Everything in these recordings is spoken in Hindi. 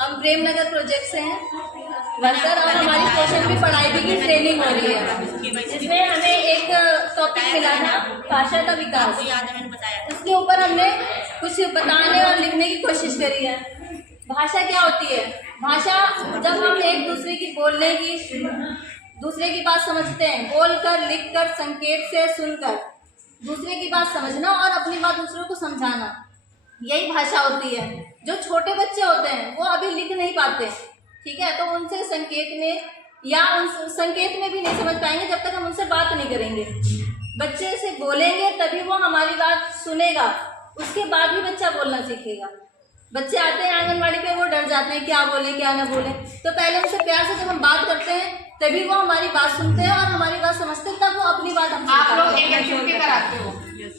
हम प्रेमनगर प्रोजेक्ट से हैं वर्कर और हमारी पोषण भी पढ़ाई भी की ट्रेनिंग हो रही है, जिसमें हमें एक टॉपिक मिला था भाषा का विकास। उसके ऊपर हमने कुछ बताने और लिखने की कोशिश करी है। भाषा क्या होती है? भाषा जब हम एक दूसरे की बोलने की, दूसरे की बात समझते हैं, बोलकर, लिखकर, संकेत से सुनकर दूसरे की बात समझना और अपनी बात दूसरों को समझाना, यही भाषा होती है। जो छोटे बच्चे होते हैं वो अभी लिख नहीं पाते, ठीक है, तो उनसे संकेत में या उन संकेत में भी नहीं समझ पाएंगे जब तक हम उनसे बात नहीं करेंगे। बच्चे से बोलेंगे तभी वो हमारी बात सुनेगा, उसके बाद ही बच्चा बोलना सीखेगा। बच्चे आते हैं आंगनबाड़ी पे, वो डर जाते हैं क्या बोले क्या ना बोले, तो पहले उनसे प्यार से जब हम बात करते हैं तभी वो हमारी बात सुनते हैं और हमारी बात समझते हैं, तब वो अपनी बात हमसे आप लोग एक एक्टिविटी कराते हो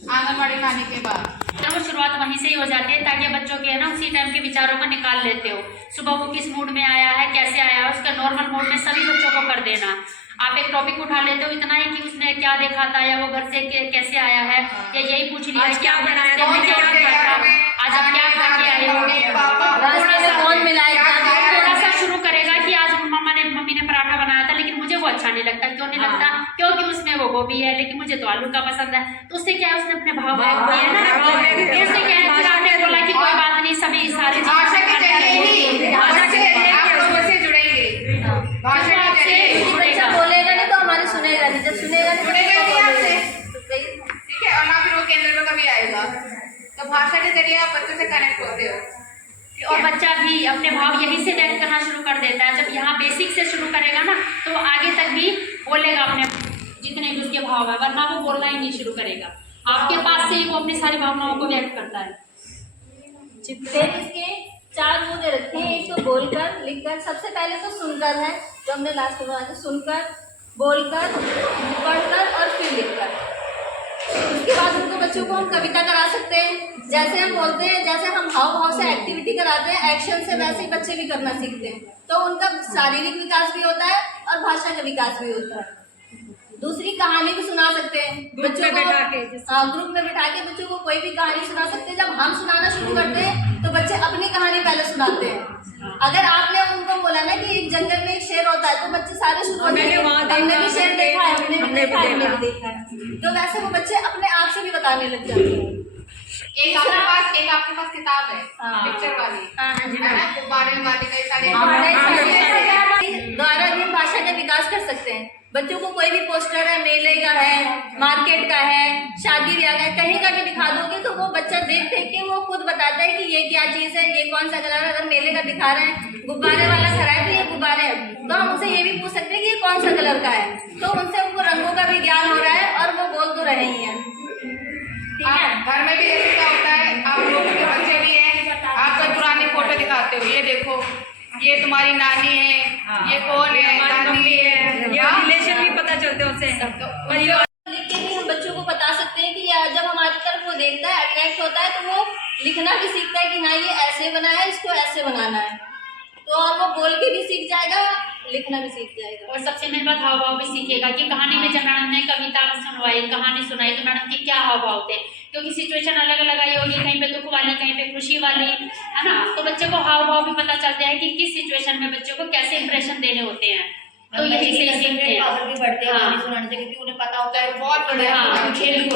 आंगनबाड़ी में आने के बाद, तो वो शुरुआत वहीं से ही हो जाती है ताकि बच्चों के है ना उसी टाइम के विचारों को निकाल लेते हो। सुबह वो किस मूड में आया है, कैसे आया है, उसका नॉर्मल मूड में सभी बच्चों को कर देना। आप एक टॉपिक उठा लेते हो इतना ही कि उसने क्या देखा था या वो घर से कैसे आया है, या यही पूछ लिया क्या बनाया था, आज आप क्या खा के आए हो, कौन मिलाया, थोड़ा सा शुरू करेगा कि आज मम्मी ने पराठा बनाया था लेकिन मुझे वो अच्छा नहीं लगता। क्यों नहीं लगता? क्योंकि उसमें वो गोभी है लेकिन मुझे तो आलू का पसंद है। तो उससे क्या है, उसने अपने भाव व्यक्त किए ना, उससे क्या है, फिर आपने बोला कि कोई बात नहीं, सभी सारे बच्चा बोलेगा नहीं तो हमारे सुनेगा नहीं, जब सुनेगा नहीं ठीक है, और ना फिर वो केंद्र में कभी आएगा। तो भाषा के जरिए आप बच्चों से कनेक्ट होते हो और बच्चा भी अपने भाव यहीं से व्यक्त करना शुरू कर देता है। जब यहाँ बेसिक से शुरू करेगा ना तो वो आगे तक भी बोलेगा अपने जितने भी उसके भाव है, वरना वो बोलना ही नहीं शुरू करेगा। आपके पास से ही वो अपनी सारी भावनाओं को व्यक्त करता है। फिर इसके 4 गुण रखे हैं, एक तो बोलकर, लिखकर, सबसे पहले तो सुनकर है जो हमने लास्ट में बताया, सुनकर, बोलकर, पढ़कर और फिर लिखकर। उसके बाद उनको बच्चों को हम कविता करा सकते हैं, जैसे हम बोलते हैं, जैसे हम हाव भाव से एक्टिविटी कराते हैं एक्शन से, वैसे ही बच्चे भी करना सीखते हैं, तो उनका शारीरिक विकास भी होता है और भाषा का विकास भी होता है। दूसरी कहानी भी सुना सकते हैं बच्चों को, ग्रुप में बैठा के बच्चों को कोई भी कहानी सुना सकते हैं। जब हम सुनाना शुरू करते हैं तो बच्चे अपनी कहानी पहले सुनाते हैं। अगर आपने उनको बोला ना कि एक जंगल में एक शेर होता है तो बच्चे सारे शुरू होते हैं, हमने भी शेर देखा है, हमने भी देखा है, हमने भी देखा है, तो वैसे वो बच्चे अपने आप से भी बताने लग जाते हैं। एक आपके पास किताब है पिक्चर वाली, गुब्बारे वाली, कई सारे द्वारा भी भाषा का विकास कर सकते हैं। बच्चों को कोई भी पोस्टर है, मेले का है, मार्केट का है, शादी ब्याह का है, कहीं का भी दिखा दोगे तो वो बच्चा देख के वो खुद बताता है कि ये क्या चीज़ है, ये कौन सा कलर है। अगर मेले का दिखा रहे हैं, गुब्बारे वाला खड़ा है तो ये गुब्बारे है, तो हम उनसे ये भी पूछ सकते हैं कि ये कौन सा कलर का है, तो उनसे उनको रंगों का भी ज्ञान हो रहा है और वो बोल तो रहे ही हैं। ठीक है, घर में भी ऐसे क्या होता है, आप लोगों के बच्चे भी हैं, आप कोई पुरानी फोटो दिखाते हो, ये देखो ये तुम्हारी नानी है, ये कौन है, नानी है, रिलेशन भी पता चलते हैं उससे। लिख के भी हम बच्चों को बता सकते हैं कि जब हमारी तरफ वो देखता है, अट्रैक्ट होता है, तो वो लिखना भी सीखता है कि हाँ ये ऐसे बनाया है, इसको ऐसे बनाना है, तो और वो बोल के भी सीख जाएगा, लिखना भी सीख जाएगा। और सबसे मेन बात हाव भाव भी सीखेगा कि कहानी में जब मैडम ने कविता सुनवाई, कहानी सुनाई तो मैडम के क्या हाव भाव थे, क्योंकि सिचुएशन अलग अलग आई होगी, कहीं पे दुख वाली, कहीं पे खुशी वाली, है ना, तो बच्चे को हाव भाव भी पता चलते हैं कि किस सिचुएशन में बच्चों को कैसे इंप्रेशन देने होते हैं। तो यही से सीखते हैं, भी बढ़ते हैं कहानी सुनाने से, क्योंकि उन्हें पता होता है बहुत बढ़िया खेल